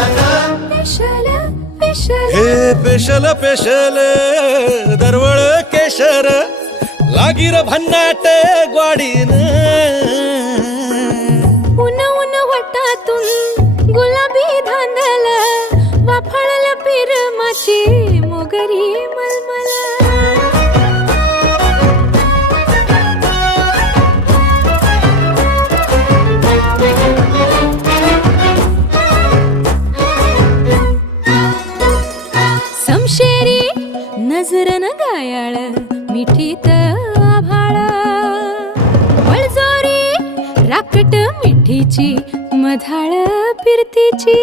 special special हे special special दरवळ केशर लागीर भन्नाट ग्वाडीन उन उन वटातून गुलाबी धांदल वाफाळल पिरमाची मोगरी मलमल समशेरी नजरन गायाळ मिठीत आभाळ वळजोरी राकट मिठीची मधाळ फिरतीची